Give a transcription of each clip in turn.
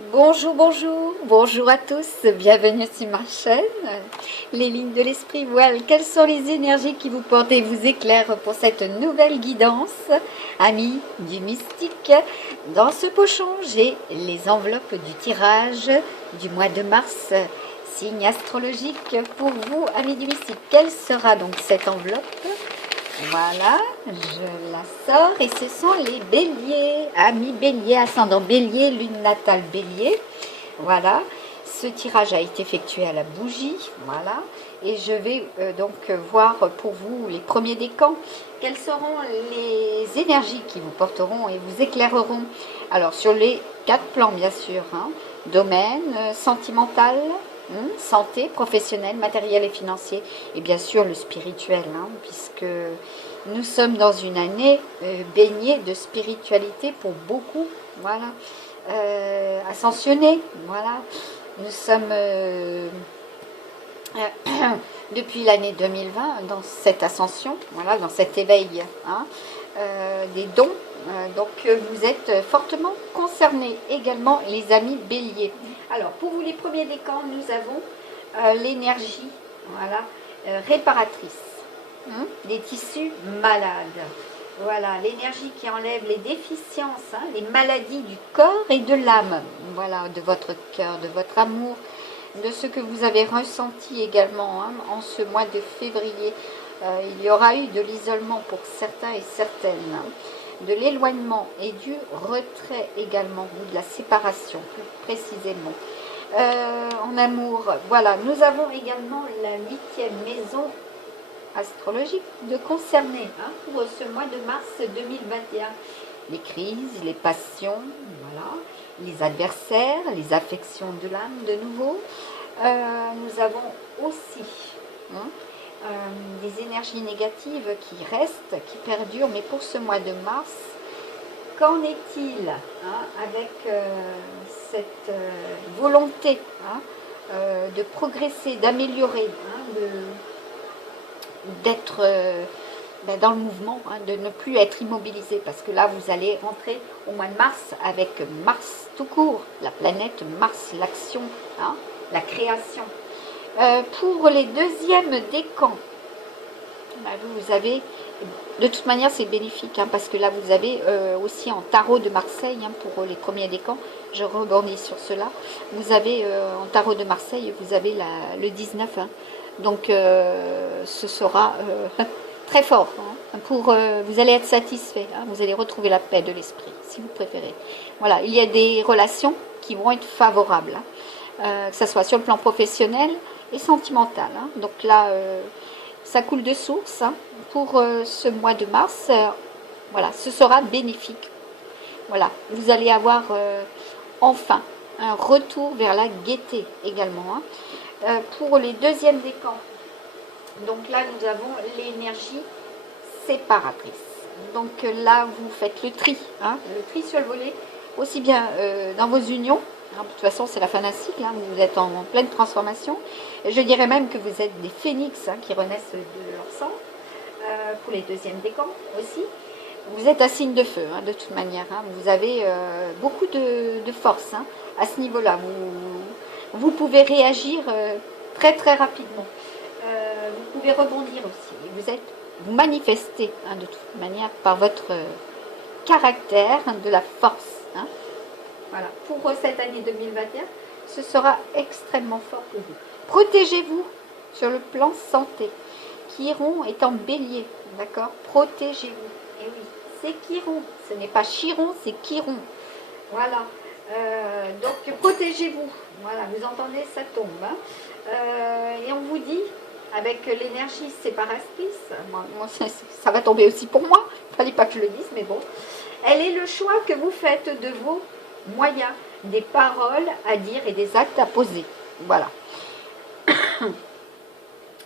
Bonjour, bonjour, bonjour à tous, bienvenue sur ma chaîne. Les lignes de l'esprit voilent, quelles sont les énergies qui vous portent et vous éclairent pour cette nouvelle guidance, amis du mystique. Dans ce pochon, j'ai les enveloppes du tirage du mois de mars, signe astrologique pour vous, amis du mystique. Quelle sera donc cette enveloppe? Voilà, je la sors et ce sont les béliers, amis béliers, ascendant bélier, lune natale bélier. Voilà, ce tirage a été effectué à la bougie, voilà. Et je vais donc voir pour vous les premiers décans. Quelles seront les énergies qui vous porteront et vous éclaireront? Alors sur les 4 plans bien sûr, hein. Domaine, sentimental, santé, professionnelle, matériel et financier, et bien sûr le spirituel, hein, puisque nous sommes dans une année baignée de spiritualité pour beaucoup, voilà, ascensionnés, voilà. Nous sommes depuis l'année 2020 dans cette ascension, voilà, dans cet éveil, hein, des dons. Donc vous êtes fortement concernés également, les amis béliers. Alors pour vous les premiers décans, nous avons l'énergie, voilà, réparatrice, des tissus malades. Voilà, l'énergie qui enlève les déficiences, hein, les maladies du corps et de l'âme. Voilà, de votre cœur, de votre amour, de ce que vous avez ressenti également, hein, en ce mois de février. Il y aura eu de l'isolement pour certains et certaines, hein, de l'éloignement et du retrait également, ou de la séparation plus précisément. En amour, voilà, nous avons également la 8e maison astrologique de concerner, hein, pour ce mois de mars 2021. Les crises, les passions, voilà, les adversaires, les affections de l'âme de nouveau. Nous avons aussi, hein, des énergies négatives qui restent, qui perdurent, mais pour ce mois de mars, qu'en est-il, hein, avec cette volonté, hein, de progresser, d'améliorer, hein, d'être dans le mouvement, hein, de ne plus être immobilisé, parce que là vous allez rentrer au mois de mars avec Mars tout court, la planète Mars, l'action, hein, la création. Pour les deuxièmes décans, vous avez, de toute manière c'est bénéfique, hein, parce que là vous avez aussi en tarot de Marseille, hein, pour les premiers décans, je rebondis sur cela, vous avez en tarot de Marseille, vous avez le 19, hein, donc ce sera très fort, hein, vous allez être satisfait, hein, vous allez retrouver la paix de l'esprit, si vous préférez. Voilà, il y a des relations qui vont être favorables, hein, que ce soit sur le plan professionnel et sentimental, hein. Donc là, ça coule de source, hein, pour ce mois de mars. Voilà, ce sera bénéfique. Voilà, vous allez avoir enfin un retour vers la gaieté également, hein. Pour les deuxièmes décans, donc là nous avons l'énergie séparatrice. Donc là vous faites le tri, hein, le tri sur le volet, aussi bien dans vos unions, hein, de toute façon c'est la fin d'un cycle, hein, vous êtes en pleine transformation. Je dirais même que vous êtes des phénix, hein, qui renaissent de leur sang, pour les deuxièmes décans aussi. Vous êtes un signe de feu, hein, de toute manière, hein. Vous avez beaucoup de force, hein, à ce niveau-là. Vous pouvez réagir très très rapidement. Vous pouvez rebondir aussi. Vous manifestez, hein, de toute manière par votre caractère, hein, de la force, hein. Voilà. Pour cette année 2021, ce sera extrêmement fort pour vous. Protégez-vous sur le plan santé. Chiron est en bélier, d'accord? Protégez-vous. Et oui, c'est Chiron. Ce n'est pas Chiron, c'est Chiron. Voilà. Donc, protégez-vous. Voilà, vous entendez, ça tombe, hein. Et on vous dit, avec l'énergie séparatrice, moi ça va tomber aussi pour moi. Il ne fallait pas que je le dise, mais bon. Elle est le choix que vous faites de vos moyens, des paroles à dire et des actes à poser. Voilà.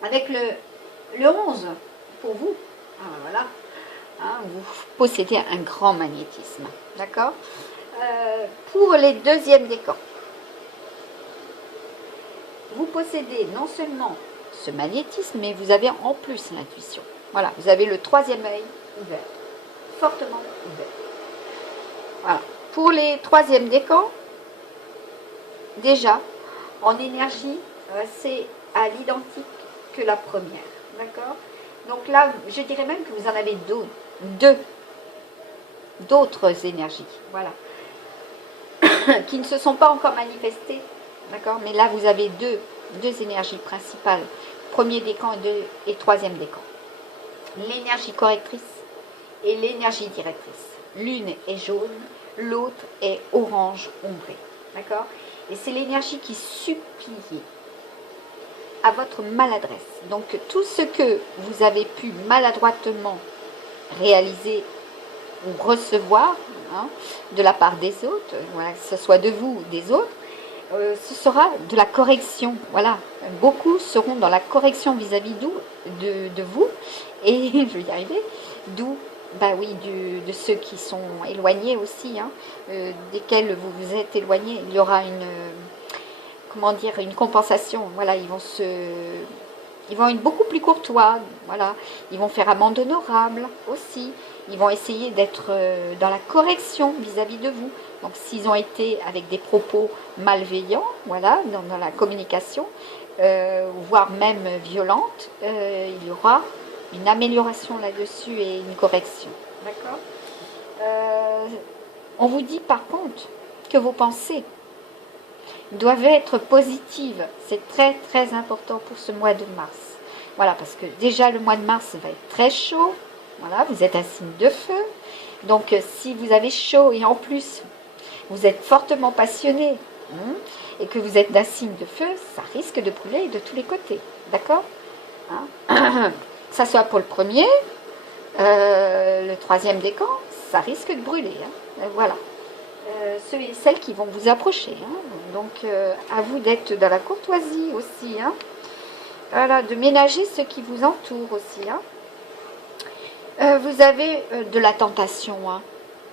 Avec le 11, pour vous, voilà, hein, vous possédez un grand magnétisme, d'accord. Pour les deuxièmes décans, vous possédez non seulement ce magnétisme, mais vous avez en plus l'intuition. Voilà, vous avez le 3e œil ouvert, fortement ouvert. Voilà. Pour les 3e décans, déjà, en énergie, c'est à l'identique que la première. D'accord? Donc là, je dirais même que vous en avez d'autres énergies. Voilà. Qui ne se sont pas encore manifestées. D'accord? Mais là, vous avez deux énergies principales. Premier décan et troisième décan. L'énergie correctrice et l'énergie directrice. L'une est jaune, l'autre est orange ombré. D'accord? Et c'est l'énergie qui supplie à votre maladresse. Donc tout ce que vous avez pu maladroitement réaliser ou recevoir de la part des autres, voilà, que ce soit de vous ou des autres, ce sera de la correction. Voilà, beaucoup seront dans la correction vis-à-vis de vous, et je vais y arriver, d'où, bah oui, de ceux qui sont éloignés aussi, desquels vous vous êtes éloignés. Il y aura comment dire, une compensation. Voilà, ils vont être beaucoup plus courtois. Voilà, ils vont faire amende honorable aussi. Ils vont essayer d'être dans la correction vis-à-vis de vous. Donc, s'ils ont été avec des propos malveillants, voilà, dans la communication, voire même violente, il y aura une amélioration là-dessus et une correction. D'accord? On vous dit par contre que vos pensées doivent être positives. C'est très très important pour ce mois de mars. Voilà, parce que déjà le mois de mars va être très chaud. Voilà, vous êtes un signe de feu. Donc si vous avez chaud et en plus vous êtes fortement passionné et que vous êtes d'un signe de feu, ça risque de brûler de tous les côtés. D'accord? Que ça soit pour le premier, le troisième décan, ça risque de brûler. Voilà. Ceux et celles qui vont vous approcher. Donc, à vous d'être dans la courtoisie aussi. Voilà, de ménager ceux qui vous entourent aussi. Vous avez de la tentation.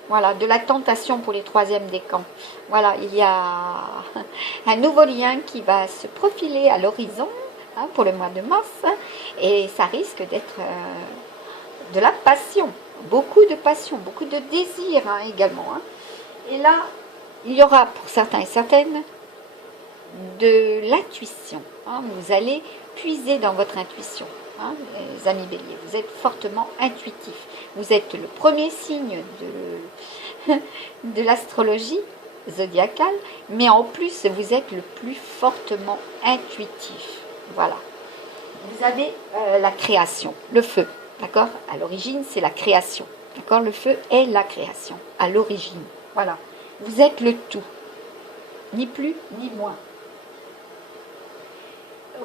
Voilà, de la tentation pour les troisièmes décans. Voilà, il y a un nouveau lien qui va se profiler à l'horizon pour le mois de mars. Et ça risque d'être de la passion. Beaucoup de passion, beaucoup de désir également. Et là, il y aura pour certains et certaines de l'intuition. Vous allez puiser dans votre intuition, les amis béliers. Vous êtes fortement intuitifs. Vous êtes le premier signe de l'astrologie zodiacale, mais en plus, vous êtes le plus fortement intuitif. Voilà. Vous avez la création, le feu. D'accord? À l'origine, c'est la création. D'accord? Le feu est la création, à l'origine. Voilà. Vous êtes le tout. Ni plus, ni moins.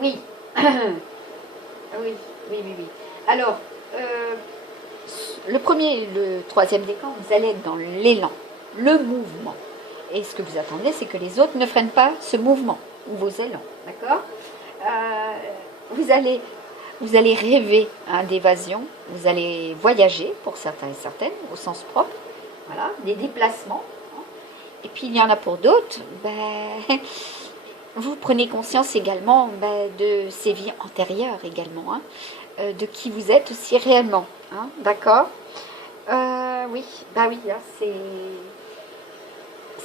Oui. oui. Alors, le premier et le troisième décan, vous allez être dans l'élan, le mouvement. Et ce que vous attendez, c'est que les autres ne freinent pas ce mouvement, ou vos élans. D'accord? Vous allez rêver d'évasion, vous allez voyager, pour certains et certaines, au sens propre. Voilà, des déplacements. Et puis il y en a pour d'autres, vous prenez conscience également de ces vies antérieures également, de qui vous êtes aussi réellement. D'accord? Oui,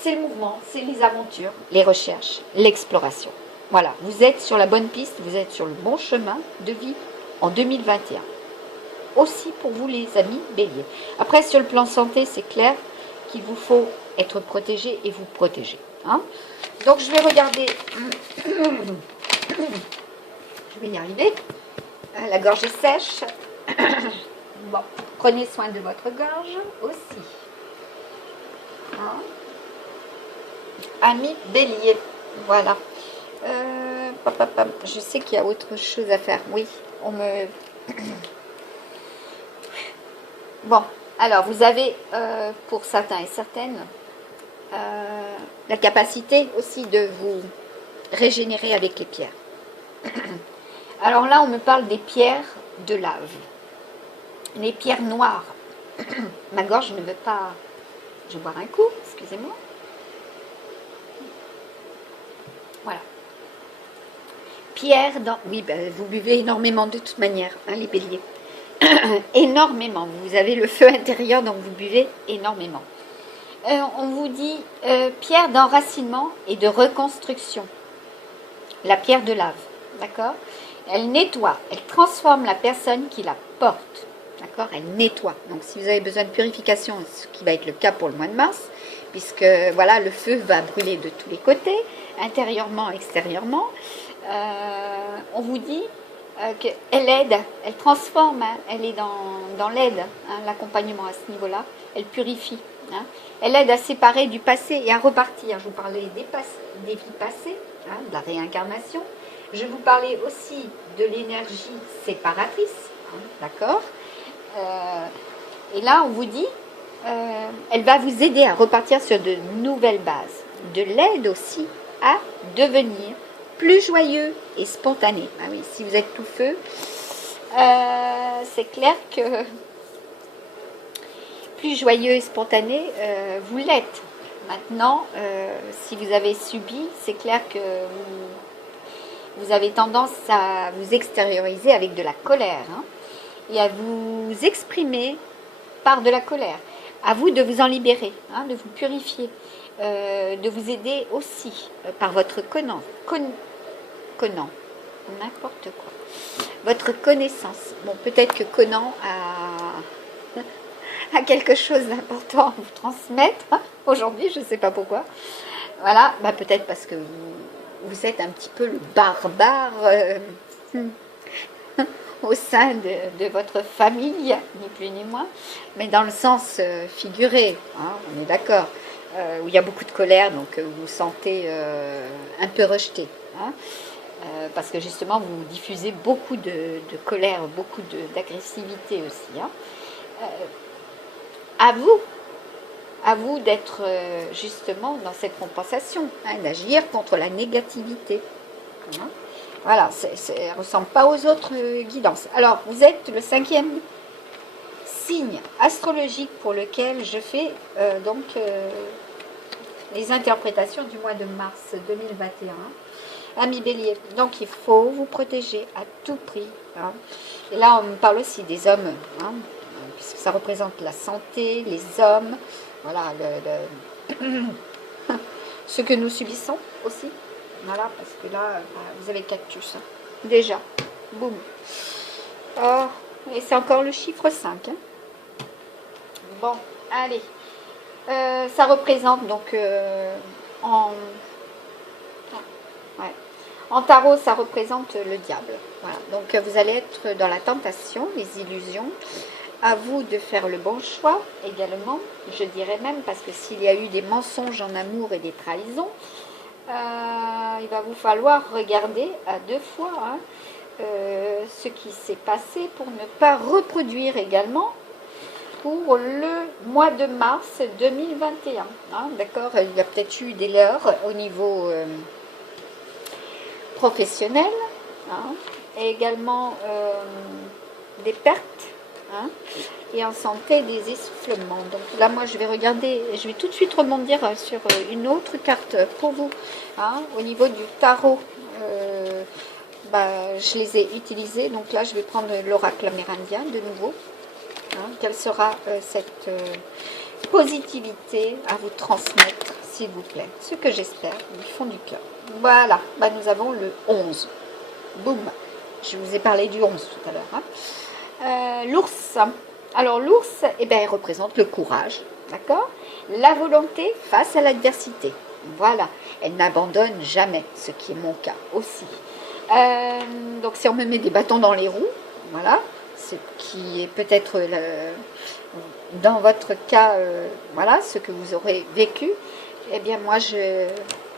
c'est le mouvement, c'est les aventures, les recherches, l'exploration. Voilà, vous êtes sur la bonne piste, vous êtes sur le bon chemin de vie en 2021. Aussi pour vous les amis béliers. Après, sur le plan santé, c'est clair qu'il vous faut être protégé et vous protéger. Donc, je vais regarder. Je vais y arriver. La gorge est sèche. Bon, prenez soin de votre gorge aussi. Amis béliers. Voilà. Je sais qu'il y a autre chose à faire. Oui, on me... Bon, alors vous avez, pour certains et certaines, la capacité aussi de vous régénérer avec les pierres. Alors là, on me parle des pierres de lave. Les pierres noires. Ma gorge ne veut pas... Je vais boire un coup, excusez-moi. Voilà. Pierre dans... Oui, vous buvez énormément de toute manière, les béliers. Énormément. Vous avez le feu intérieur, donc vous buvez énormément. On vous dit pierre d'enracinement et de reconstruction. La pierre de lave, d'accord? Elle nettoie, elle transforme la personne qui la porte, d'accord? Elle nettoie. Donc si vous avez besoin de purification, ce qui va être le cas pour le mois de mars, puisque voilà, le feu va brûler de tous les côtés, intérieurement, extérieurement, on vous dit qu'elle aide, elle transforme, hein, elle est dans l'aide, hein, l'accompagnement à ce niveau-là, elle purifie. Hein. Elle aide à séparer du passé et à repartir. Je vous parlais des vies passées, hein, de la réincarnation. Je vous parlais aussi de l'énergie séparatrice, hein, d'accord. Et là, on vous dit, elle va vous aider à repartir sur de nouvelles bases. De l'aide aussi à devenir plus joyeux et spontané. Ah oui, si vous êtes tout feu, c'est clair que plus joyeux et spontané, vous l'êtes. Maintenant, si vous avez subi, c'est clair que vous avez tendance à vous extérioriser avec de la colère, hein, et à vous exprimer par de la colère. À vous de vous en libérer, hein, de vous purifier, de vous aider aussi par votre n'importe quoi. Votre connaissance. Bon, peut-être que Conan a quelque chose d'important à vous transmettre, hein, aujourd'hui, je ne sais pas pourquoi. Voilà, bah, peut-être parce que vous êtes un petit peu le barbare au sein de votre famille, ni plus ni moins, mais dans le sens figuré, hein, on est d'accord, où il y a beaucoup de colère, donc vous vous sentez un peu rejeté, hein, parce que justement vous diffusez beaucoup de colère, beaucoup d'agressivité aussi. Hein. À vous d'être justement dans cette compensation, hein, d'agir contre la négativité. Hein. Voilà, ça ne ressemble pas aux autres guidances. Alors, vous êtes le 5e signe astrologique pour lequel je fais les interprétations du mois de mars 2021. Amis Bélier, donc il faut vous protéger à tout prix. Hein. Et là, on me parle aussi des hommes, hein, puisque ça représente la santé, les hommes, voilà, ce que nous subissons aussi. Voilà, parce que là, vous avez le cactus. Hein. Déjà. Boum. Oh, et c'est encore le chiffre 5. Hein. Bon, allez. Ça représente donc en tarot, ça représente le diable. Voilà. Donc vous allez être dans la tentation, les illusions. À vous de faire le bon choix également, je dirais même, parce que s'il y a eu des mensonges en amour et des trahisons, il va vous falloir regarder à 2 fois hein, ce qui s'est passé pour ne pas reproduire également pour le mois de mars 2021. Hein, d'accord, il y a peut-être eu des leurres au niveau professionnel, hein, et également des pertes. Hein, et en santé des essoufflements. Donc là moi je vais regarder, je vais tout de suite rebondir sur une autre carte pour vous, hein, au niveau du tarot. Je les ai utilisés, donc là je vais prendre l'oracle amérindien de nouveau. Hein, quelle sera cette positivité à vous transmettre s'il vous plaît, ce que j'espère du fond du cœur. Voilà, nous avons le 11. Boum, je vous ai parlé du 11 tout à l'heure. Hein. L'ours. Alors l'ours, il représente le courage, d'accord? La volonté face à l'adversité. Voilà, elle n'abandonne jamais, ce qui est mon cas aussi. Donc si on me met des bâtons dans les roues, voilà, ce qui est peut-être dans votre cas, voilà, ce que vous aurez vécu, eh bien moi je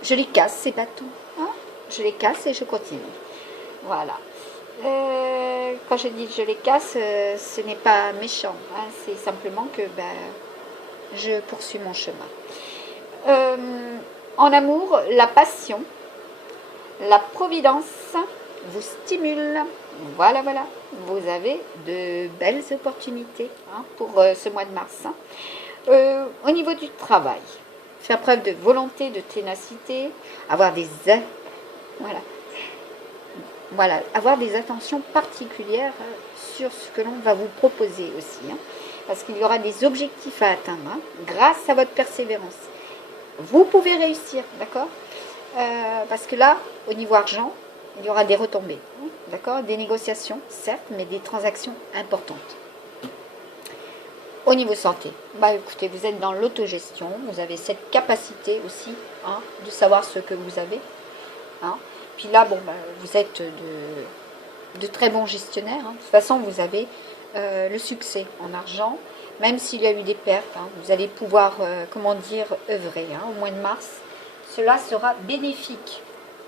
les casse ces bâtons, hein, je les casse et je continue. Voilà. Quand je dis je les casse, ce n'est pas méchant, hein, c'est simplement que je poursuis mon chemin. En amour, la passion, la providence vous stimule. Voilà, vous avez de belles opportunités hein, pour ce mois de mars. Hein. Au niveau du travail, faire preuve de volonté, de ténacité, avoir des avoir des attentions particulières sur ce que l'on va vous proposer aussi. Hein. parce qu'il y aura des objectifs à atteindre, hein, grâce à votre persévérance. Vous pouvez réussir, d'accord? Parce que là, au niveau argent, il y aura des retombées, hein, d'accord? Des négociations, certes, mais des transactions importantes. Au niveau santé, bah écoutez, vous êtes dans l'autogestion, vous avez cette capacité aussi, hein, de savoir ce que vous avez. Hein. Puis là, bon, bah, vous êtes de très bons gestionnaires. Hein. De toute façon, vous avez le succès en argent, même s'il y a eu des pertes. Hein, vous allez pouvoir, comment dire, œuvrer. Hein, au mois de mars, cela sera bénéfique.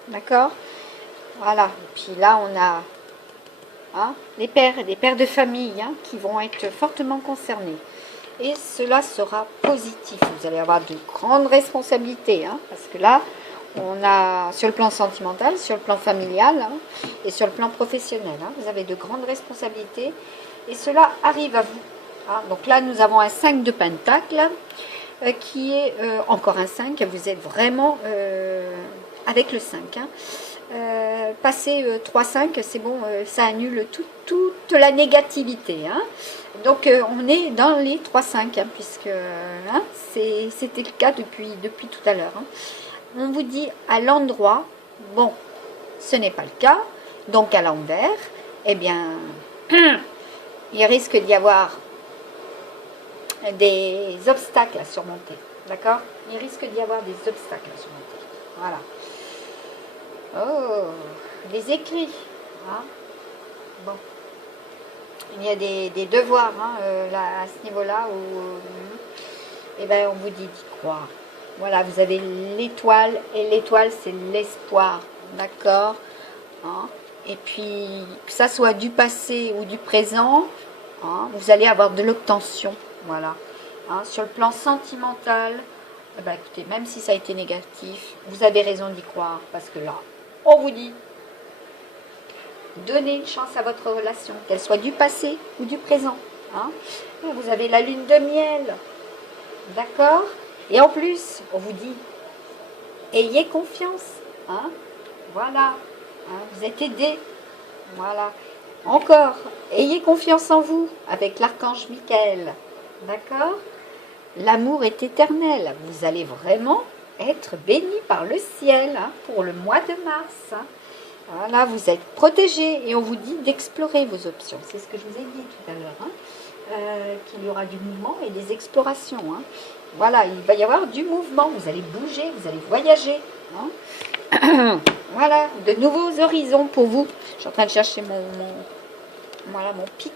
D'accord? Voilà. Et puis là, on a hein, les pères de famille hein, qui vont être fortement concernés. Et cela sera positif. Vous allez avoir de grandes responsabilités. Hein, parce que là, on a sur le plan sentimental, sur le plan familial hein, et sur le plan professionnel. Hein, vous avez de grandes responsabilités. Et cela arrive à vous. Hein. Donc là, nous avons un 5 de pentacle qui est encore un 5. Vous êtes vraiment avec le 5. Hein. Passer 3-5, c'est bon, ça annule toute la négativité. Hein. Donc on est dans les 3-5, hein, puisque hein, c'était le cas depuis tout à l'heure. Hein. On vous dit à l'endroit, bon, ce n'est pas le cas, donc à l'envers, eh bien, il risque d'y avoir des obstacles à surmonter. D'accord? Il risque d'y avoir des obstacles à surmonter. Voilà. Oh, les écrits. Hein? Bon. Il y a des devoirs hein, là, à ce niveau-là où eh ben, on vous dit d'y croire. Voilà, vous avez l'étoile et l'étoile, c'est l'espoir. D'accord hein? Et puis, que ça soit du passé ou du présent, hein, vous allez avoir de l'obtention. Voilà. Hein, sur le plan sentimental, eh ben, écoutez, même si ça a été négatif, vous avez raison d'y croire. Parce que là, on vous dit, donnez une chance à votre relation, qu'elle soit du passé ou du présent. Hein. Vous avez la lune de miel. D'accord? Et en plus, on vous dit, ayez confiance. Hein. Voilà. Hein, vous êtes aidé. Voilà. Encore, ayez confiance en vous avec l'archange Michael. D'accord? L'amour est éternel. Vous allez vraiment être béni par le ciel hein, pour le mois de mars. Hein. Voilà, vous êtes protégé et on vous dit d'explorer vos options. C'est ce que je vous ai dit tout à l'heure. Hein, qu'il y aura du mouvement et des explorations. Hein. Voilà, il va y avoir du mouvement. Vous allez bouger, vous allez voyager. Hein. Voilà, de nouveaux horizons pour vous. Je suis en train de chercher voilà, mon pic.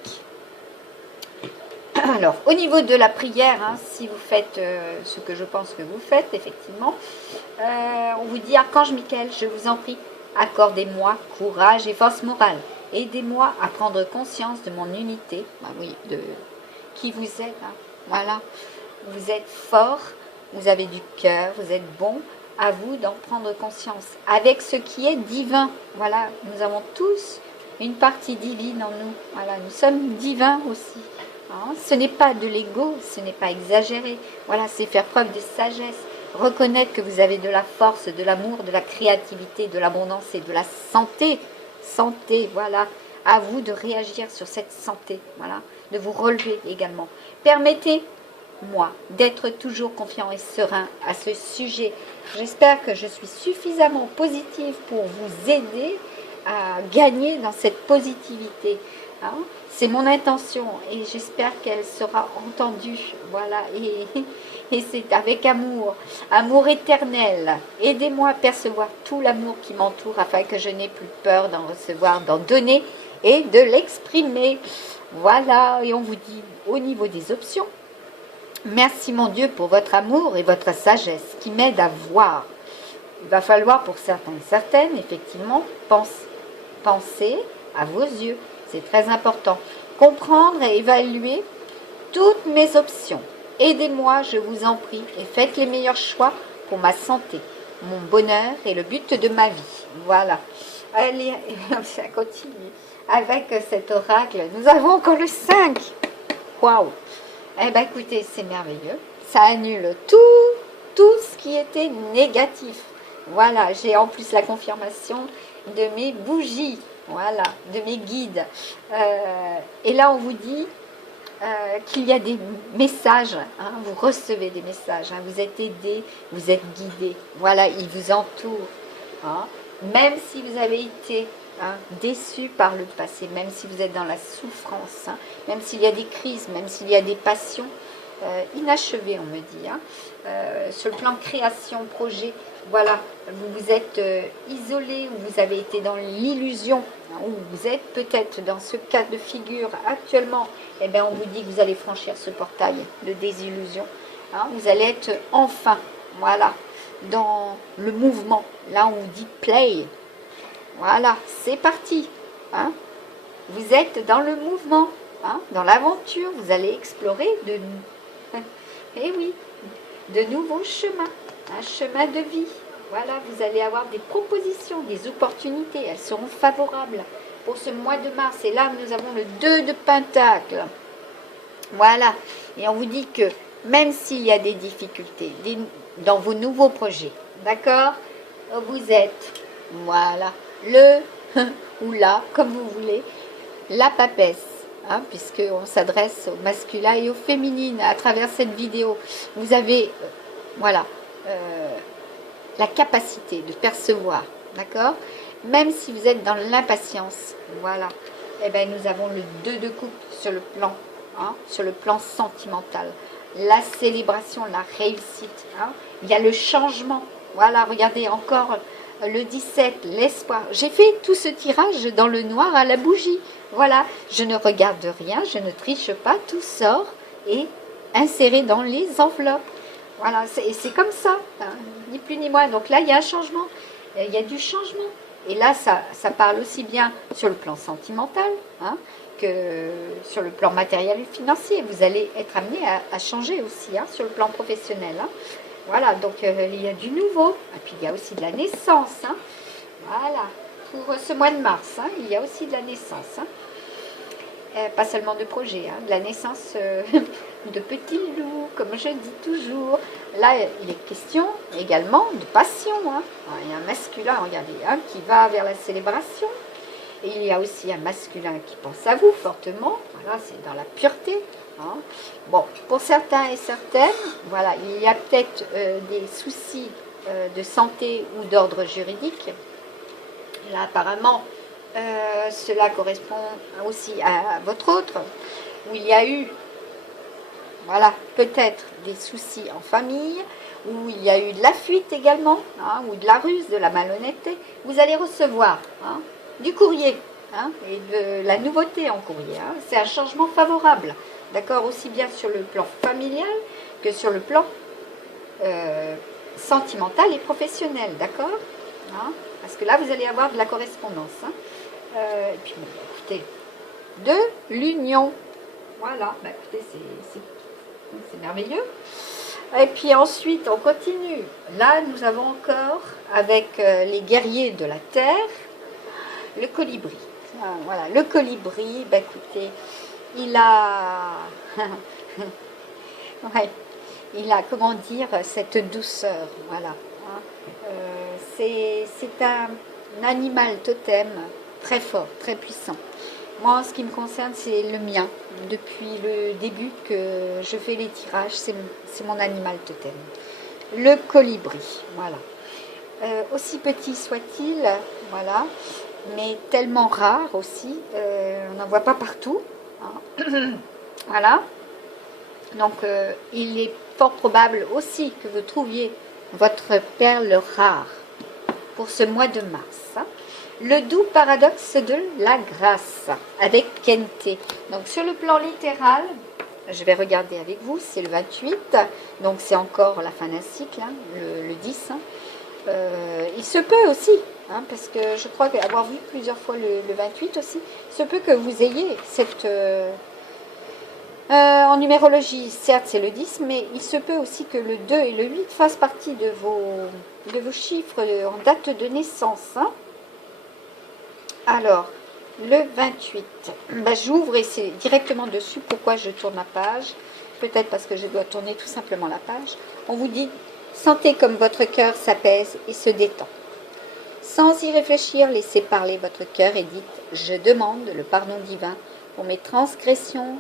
Alors, au niveau de la prière, hein, si vous faites ce que je pense que vous faites, effectivement, on vous dit, Archange Michael, je vous en prie, accordez-moi courage et force morale. Aidez-moi à prendre conscience de mon unité, bah oui, de qui vous êtes. Hein. Voilà, vous êtes fort, vous avez du cœur, vous êtes bon. À vous d'en prendre conscience avec ce qui est divin. Voilà, nous avons tous une partie divine en nous. Voilà, nous sommes divins aussi. Hein, ce n'est pas de l'ego, ce n'est pas exagéré. Voilà, c'est faire preuve de sagesse. Reconnaître que vous avez de la force, de l'amour, de la créativité, de l'abondance et de la santé. Santé, voilà. À vous de réagir sur cette santé. Voilà, de vous relever également. Permettez-moi d'être toujours confiant et serein à ce sujet. J'espère que je suis suffisamment positive pour vous aider à gagner dans cette positivité. Hein. C'est mon intention et j'espère qu'elle sera entendue. Voilà, et c'est avec amour, amour éternel. Aidez-moi à percevoir tout l'amour qui m'entoure afin que je n'ai plus peur d'en recevoir, d'en donner et de l'exprimer. Voilà, et on vous dit au niveau des options, merci mon Dieu pour votre amour et votre sagesse qui m'aide à voir. Il va falloir pour certains et certaines, effectivement, penser à vos yeux. C'est très important. Comprendre et évaluer toutes mes options. Aidez-moi, je vous en prie, et faites les meilleurs choix pour ma santé, mon bonheur et le but de ma vie. Voilà. Allez, ça continue. Avec cet oracle, nous avons encore le 5. Waouh! Eh bien, écoutez, c'est merveilleux. Ça annule tout ce qui était négatif. Voilà, j'ai en plus la confirmation de mes bougies. Voilà, de mes guides. Et là, on vous dit, qu'il y a des messages, hein, vous recevez des messages, hein, vous êtes aidé, vous êtes guidé, voilà, ils vous entourent, hein, même si vous avez été déçu par le passé, même si vous êtes dans la souffrance, hein, même s'il y a des crises, même s'il y a des passions inachevées, on me dit, hein, sur le plan création, projet, voilà, vous vous êtes isolé, ou vous avez été dans l'illusion, hein, ou vous êtes peut-être dans ce cas de figure actuellement, eh bien on vous dit que vous allez franchir ce portail de désillusion, hein, vous allez être enfin, voilà, dans le mouvement, là on vous dit play, voilà, c'est parti, hein, vous êtes dans le mouvement, hein, dans l'aventure, vous allez explorer eh oui, de nouveaux chemins, un chemin de vie. Voilà, vous allez avoir des propositions, des opportunités, elles seront favorables pour ce mois de mars. Et là, nous avons le 2 de Pentacle. Voilà, et on vous dit que même s'il y a des difficultés dans vos nouveaux projets, d'accord, vous êtes, voilà, le ou la, comme vous voulez, la papesse. Hein, puisqu'on s'adresse au masculin et au féminin à travers cette vidéo. Vous avez voilà, la capacité de percevoir, d'accord, même si vous êtes dans l'impatience, voilà, et bien nous avons le 2 de coupe sur le plan sentimental, la célébration, la réussite, hein. Il y a le changement, voilà, regardez encore le 17, l'espoir. J'ai fait tout ce tirage dans le noir à la bougie. Voilà, je ne regarde rien, je ne triche pas, tout sort et inséré dans les enveloppes. Voilà, c'est comme ça, hein, ni plus ni moins. Donc là, il y a un changement, il y a du changement. Et là, ça parle aussi bien sur le plan sentimental, hein, que sur le plan matériel et financier. Vous allez être amené à changer aussi, hein, sur le plan professionnel, hein. Voilà, donc il y a du nouveau. Et puis il y a aussi de la naissance, hein. Voilà, pour ce mois de mars, hein, il y a aussi de la naissance, hein. Pas seulement de projets, hein, de la naissance de petits loups, comme je dis toujours. Là, il est question également de passion, hein. Il y a un masculin, regardez, hein, qui va vers la célébration. Et il y a aussi un masculin qui pense à vous fortement. Voilà, c'est dans la pureté, hein. Bon, pour certains et certaines, voilà, il y a peut-être des soucis de santé ou d'ordre juridique. Là, apparemment, cela correspond aussi à votre autre, où il y a eu, voilà, peut-être des soucis en famille, où il y a eu de la fuite également, hein, ou de la ruse, de la malhonnêteté. Vous allez recevoir, hein, du courrier, hein, et de la nouveauté en courrier, hein. C'est un changement favorable, d'accord, aussi bien sur le plan familial que sur le plan sentimental et professionnel, d'accord, hein, parce que là, vous allez avoir de la correspondance, hein. Et puis, bon, écoutez, de l'union. Voilà, bah, écoutez, c'est merveilleux. Et puis ensuite, on continue. Là, nous avons encore, avec les guerriers de la Terre, le colibri. Voilà, le colibri, bah, écoutez, il a... ouais, il a, comment dire, cette douceur, voilà. Hein. C'est un animal totem très fort, très puissant. Moi, en ce qui me concerne, c'est le mien. Depuis le début que je fais les tirages, c'est mon animal totem. Le colibri, voilà. Aussi petit soit-il, voilà, mais tellement rare aussi, on n'en voit pas partout, hein. Voilà. Donc, il est fort probable aussi que vous trouviez votre perle rare pour ce mois de mars, hein. Le doux paradoxe de la grâce avec Kente. Donc sur le plan littéral, je vais regarder avec vous, c'est le 28, donc c'est encore la fin d'un cycle, hein, le 10. Hein. Il se peut aussi, hein, parce que je crois avoir vu plusieurs fois le 28 aussi, il se peut que vous ayez cette... en numérologie, certes c'est le 10, mais il se peut aussi que le 2 et le 8 fassent partie de vos chiffres en date de naissance, hein. Alors, le 28, ben, j'ouvre et c'est directement dessus. Pourquoi je tourne la page? Peut-être parce que je dois tourner tout simplement la page. On vous dit, sentez comme votre cœur s'apaise et se détend. Sans y réfléchir, laissez parler votre cœur et dites, je demande le pardon divin pour mes transgressions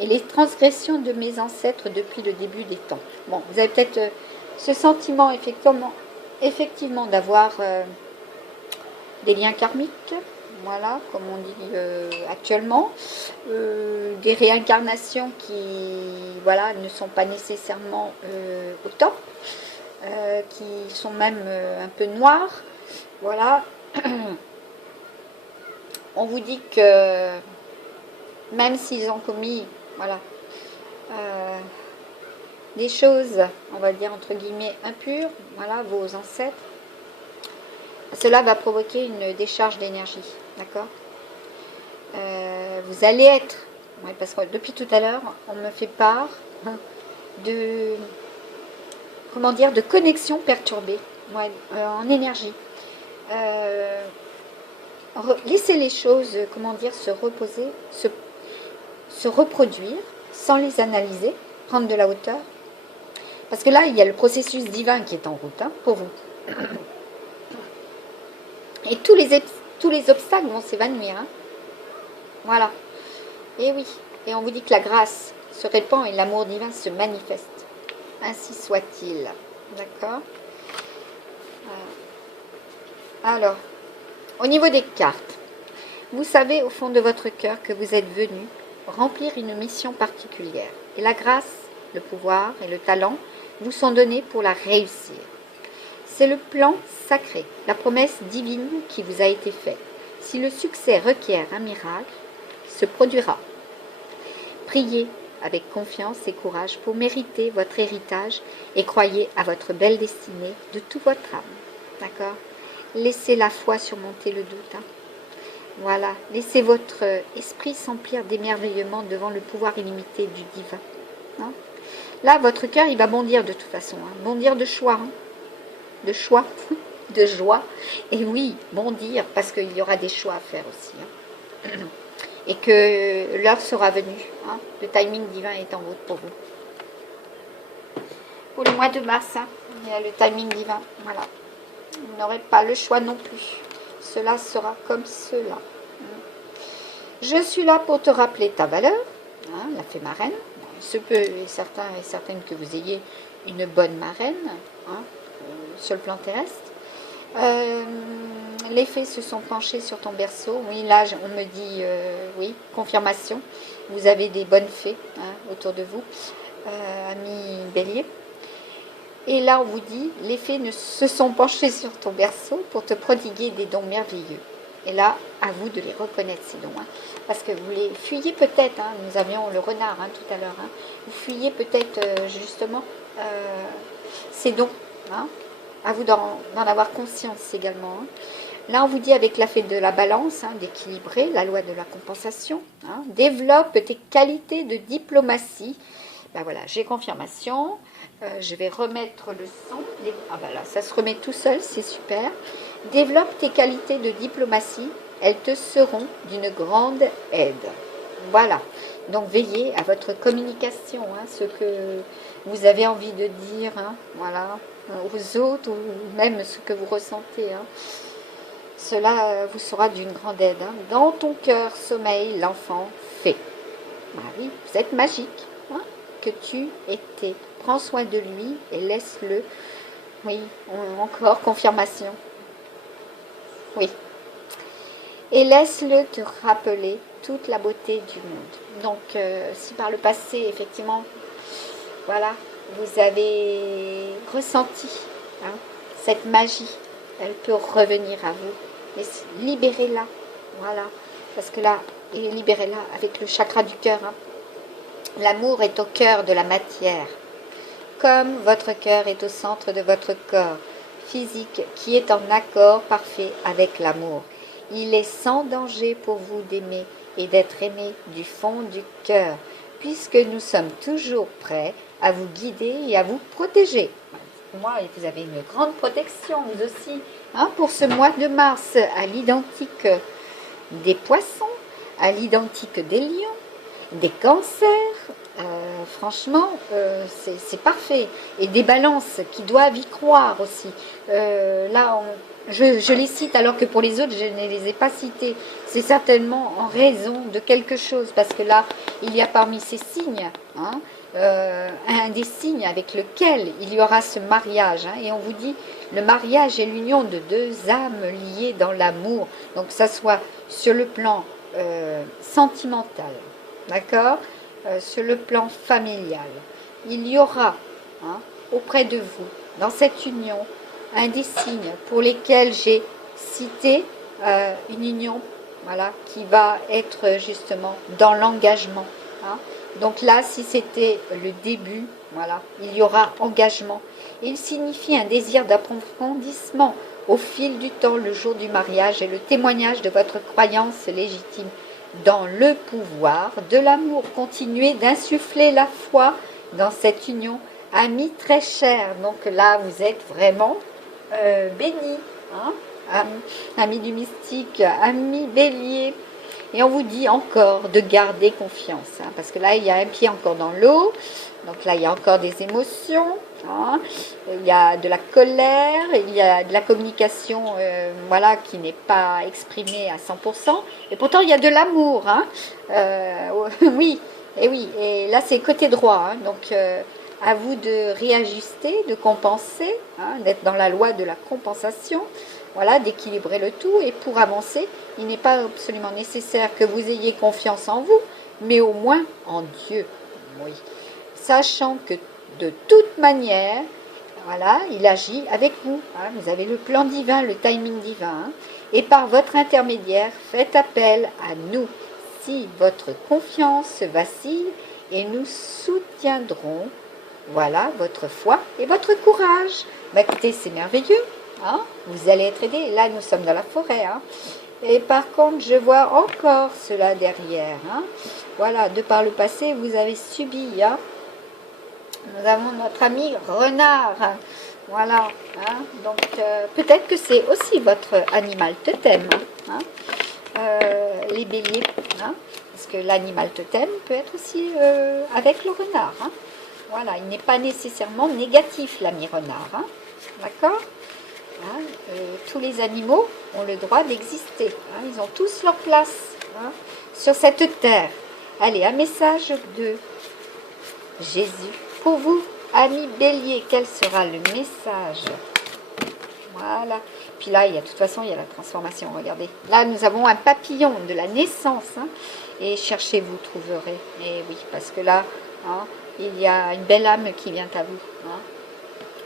et les transgressions de mes ancêtres depuis le début des temps. Bon, vous avez peut-être ce sentiment effectivement d'avoir des liens karmiques, voilà, comme on dit actuellement, des réincarnations qui, voilà, ne sont pas nécessairement au top, qui sont même un peu noires, voilà. On vous dit que même s'ils ont commis, voilà, des choses, on va dire entre guillemets impures, voilà, vos ancêtres, cela va provoquer une décharge d'énergie, d'accord. Vous allez être, ouais, parce que depuis tout à l'heure, on me fait part de, comment dire, de connexion perturbée, ouais, en énergie. Laissez les choses, comment dire, se reposer, se reproduire, sans les analyser, prendre de la hauteur. Parce que là, il y a le processus divin qui est en route, hein, pour vous. Et tous les obstacles vont s'évanouir. Hein. Voilà. Et oui. Et on vous dit que la grâce se répand et l'amour divin se manifeste. Ainsi soit-il. D'accord. Alors, au niveau des cartes, vous savez au fond de votre cœur que vous êtes venu remplir une mission particulière. Et la grâce, le pouvoir et le talent vous sont donnés pour la réussir. C'est le plan sacré, la promesse divine qui vous a été faite. Si le succès requiert un miracle, se produira. Priez avec confiance et courage pour mériter votre héritage et croyez à votre belle destinée de tout votre âme. D'accord ? Laissez la foi surmonter le doute. Hein. Voilà. Laissez votre esprit s'emplir d'émerveillement devant le pouvoir illimité du divin. Hein. Là, votre cœur, il va bondir de toute façon. Hein. Bondir de choix. Hein. De choix, de joie. Et oui, bondir, parce qu'il y aura des choix à faire aussi. Hein. Et que l'heure sera venue. Hein. Le timing divin est en route pour vous. Pour le mois de mars, hein, il y a le timing divin. Voilà. Vous n'aurez pas le choix non plus. Cela sera comme cela. Je suis là pour te rappeler ta valeur, hein, la fée marraine. Il se peut, et certains et certaines, que vous ayez une bonne marraine, hein, sur le plan terrestre. Les fées se sont penchées sur ton berceau. Oui, là, on me dit, oui, confirmation. Vous avez des bonnes fées, hein, autour de vous, amis bélier. Et là, on vous dit, les fées se sont penchées sur ton berceau pour te prodiguer des dons merveilleux. Et là, à vous de les reconnaître, ces dons. Hein, parce que vous les fuyiez peut-être. Hein, nous avions le renard hein, tout à l'heure. Hein, vous fuyiez peut-être justement ces dons. Hein, à vous d'en avoir conscience également. Hein. Là, on vous dit avec la fée de la balance, hein, d'équilibrer, la loi de la compensation. Hein, développe tes qualités de diplomatie. Ben voilà, j'ai confirmation. Je vais remettre le son. Ah ben là, ça se remet tout seul, c'est super. Développe tes qualités de diplomatie. Elles te seront d'une grande aide. Voilà. Donc, veillez à votre communication, hein, ce que vous avez envie de dire, hein, voilà, aux autres, ou même ce que vous ressentez. Hein. Cela vous sera d'une grande aide. Hein. Dans ton cœur sommeille l'enfant fée. Ah oui, vous êtes magique, hein, que tu étais. Prends soin de lui et laisse-le. Oui, encore confirmation. Oui. Et laisse-le te rappeler toute la beauté du monde. Donc, si par le passé, effectivement, voilà, vous avez ressenti hein, cette magie, elle peut revenir à vous. Libérez-la, voilà. Parce que là, libérez-la avec le chakra du cœur. Hein. L'amour est au cœur de la matière. Comme votre cœur est au centre de votre corps physique qui est en accord parfait avec l'amour. Il est sans danger pour vous d'aimer et d'être aimé du fond du cœur, puisque nous sommes toujours prêts à vous guider et à vous protéger. Moi, vous avez une grande protection, vous aussi, hein, pour ce mois de mars, à l'identique des poissons, à l'identique des lions Des cancers, franchement, c'est parfait. Et des balances qui doivent y croire aussi. Là, je les cite alors que pour les autres, je ne les ai pas cités. C'est certainement en raison de quelque chose. Parce que là, il y a parmi ces signes, hein, un des signes avec lequel il y aura ce mariage. Hein, et on vous dit, le mariage est l'union de deux âmes liées dans l'amour. Donc, que ça soit sur le plan sentimental, d'accord, sur le plan familial. Il y aura, hein, auprès de vous, dans cette union, un des signes pour lesquels j'ai cité une union, voilà, qui va être justement dans l'engagement. Hein. Donc là, si c'était le début, voilà, il y aura engagement. Il signifie un désir d'approfondissement au fil du temps, le jour du mariage, et le témoignage de votre croyance légitime dans le pouvoir de l'amour. Continuez d'insuffler la foi dans cette union, amis très chers. Donc là, vous êtes vraiment bénis, hein, amis du mystique, amis bélier. Et on vous dit encore de garder confiance, hein, parce que là, il y a un pied encore dans l'eau. Donc là, il y a encore des émotions, hein, il y a de la colère, il y a de la communication voilà, qui n'est pas exprimée à 100%. Et pourtant, il y a de l'amour. Hein, oui, et là, c'est côté droit. Hein, donc, à vous de réajuster, de compenser, hein, d'être dans la loi de la compensation. Voilà, d'équilibrer le tout. Et pour avancer, il n'est pas absolument nécessaire que vous ayez confiance en vous, mais au moins en Dieu. Oui. Sachant que de toute manière, voilà, il agit avec vous. Hein, vous avez le plan divin, le timing divin. Hein, et par votre intermédiaire, faites appel à nous. Si votre confiance vacille, et nous soutiendrons, voilà, votre foi et votre courage. Bah, écoutez, c'est merveilleux. Hein, vous allez être aidés. Là, nous sommes dans la forêt. Hein. Et par contre, je vois encore cela derrière. Hein. Voilà, de par le passé, vous avez subi. Hein. Nous avons notre ami renard. Hein. Voilà. Hein. Donc, peut-être que c'est aussi votre animal totem. Hein. Les béliers. Hein. Parce que l'animal totem peut être aussi avec le renard. Hein. Voilà, il n'est pas nécessairement négatif, l'ami renard. Hein. D'accord ? Hein, tous les animaux ont le droit d'exister. Hein, ils ont tous leur place, hein, sur cette terre. Allez, un message de Jésus. Pour vous, amis bélier, quel sera le message? Voilà. Puis là, de toute façon, il y a la transformation. Regardez. Là, nous avons un papillon de la naissance. Hein, et cherchez, vous trouverez. Et oui, parce que là, hein, il y a une belle âme qui vient à vous. Hein.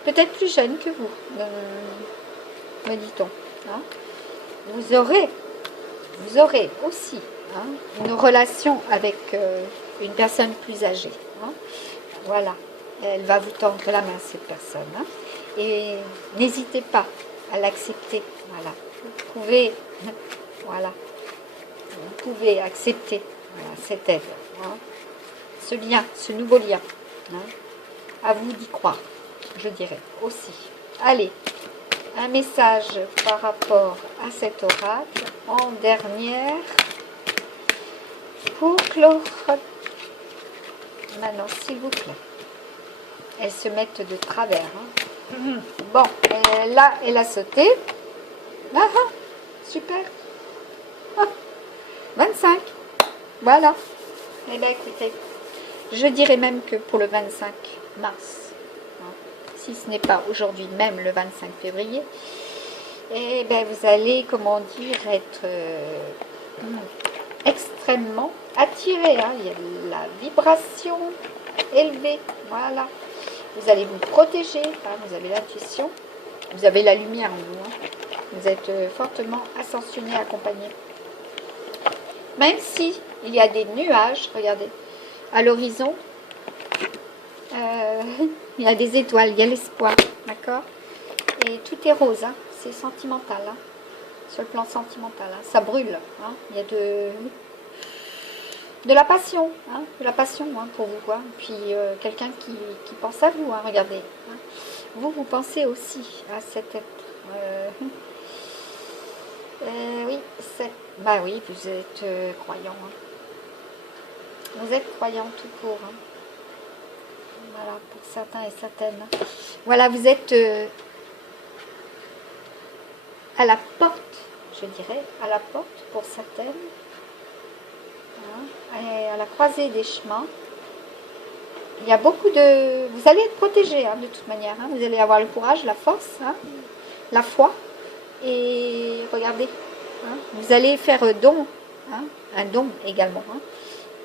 Peut-être plus jeune que vous. Me dit-on. Hein. Vous aurez aussi, hein, une relation avec une personne plus âgée. Hein. Voilà. Elle va vous tendre la main, cette personne. Hein. Et n'hésitez pas à l'accepter. Voilà. Vous pouvez, voilà. Vous pouvez accepter, voilà, cette aide. Hein. Ce lien, ce nouveau lien. Hein. À vous d'y croire, je dirais aussi. Allez. Un message par rapport à cet oracle en dernière pour clore. Maintenant, s'il vous plaît. Elles se mettent de travers. Hein. Bon, là, elle a sauté. Ah, ah, super. Ah, 25. Voilà. Eh bien, écoutez, je dirais même que pour le 25 mars, si ce n'est pas aujourd'hui même le 25 février, et ben vous allez, comment dire, être extrêmement attiré. Hein. Il y a la vibration élevée. Voilà. Vous allez vous protéger. Hein. Vous avez l'intuition. Vous avez la lumière en vous. Hein. Vous êtes fortement ascensionné, accompagné. Même si il y a des nuages, regardez, à l'horizon, il y a des étoiles, il y a l'espoir, d'accord? Et tout est rose, hein, c'est sentimental, hein, sur le plan sentimental, hein, ça brûle, hein, il y a de la passion, hein, hein, pour vous, quoi. Puis quelqu'un qui pense à vous, hein, regardez. Hein. Vous pensez aussi à cet être. Oui, bah oui, vous êtes croyant. Hein. Vous êtes croyant tout court. Hein. Voilà, pour certains et certaines. Voilà, vous êtes à la porte, je dirais, à la porte pour certaines. Hein, et à la croisée des chemins. Il y a beaucoup de... Vous allez être protégé, hein, de toute manière. Hein. Vous allez avoir le courage, la force, hein, la foi. Et regardez, hein, vous allez faire don, hein, un don également. Hein,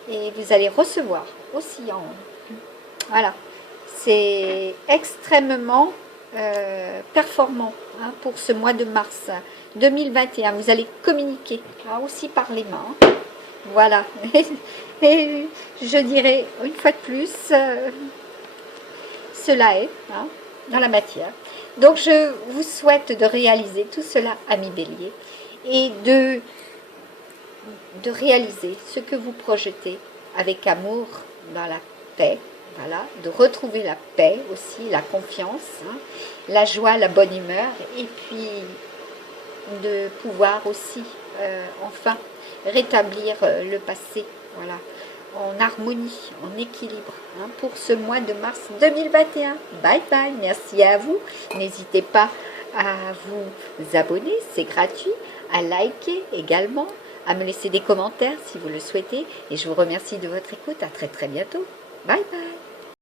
et vous allez recevoir aussi en... Voilà. C'est extrêmement performant, hein, pour ce mois de mars 2021. Vous allez communiquer, hein, aussi par les mains. Voilà. Et je dirais une fois de plus, cela est, hein, dans la matière. Donc je vous souhaite de réaliser tout cela, amis béliers, et de réaliser ce que vous projetez avec amour, dans la paix. Voilà, de retrouver la paix aussi, la confiance, hein, la joie, la bonne humeur, et puis de pouvoir aussi enfin rétablir le passé, voilà, en harmonie, en équilibre, hein, pour ce mois de mars 2021. Bye bye, merci à vous. N'hésitez pas à vous abonner, c'est gratuit, à liker également, à me laisser des commentaires si vous le souhaitez, et je vous remercie de votre écoute. À très très bientôt. Bye bye.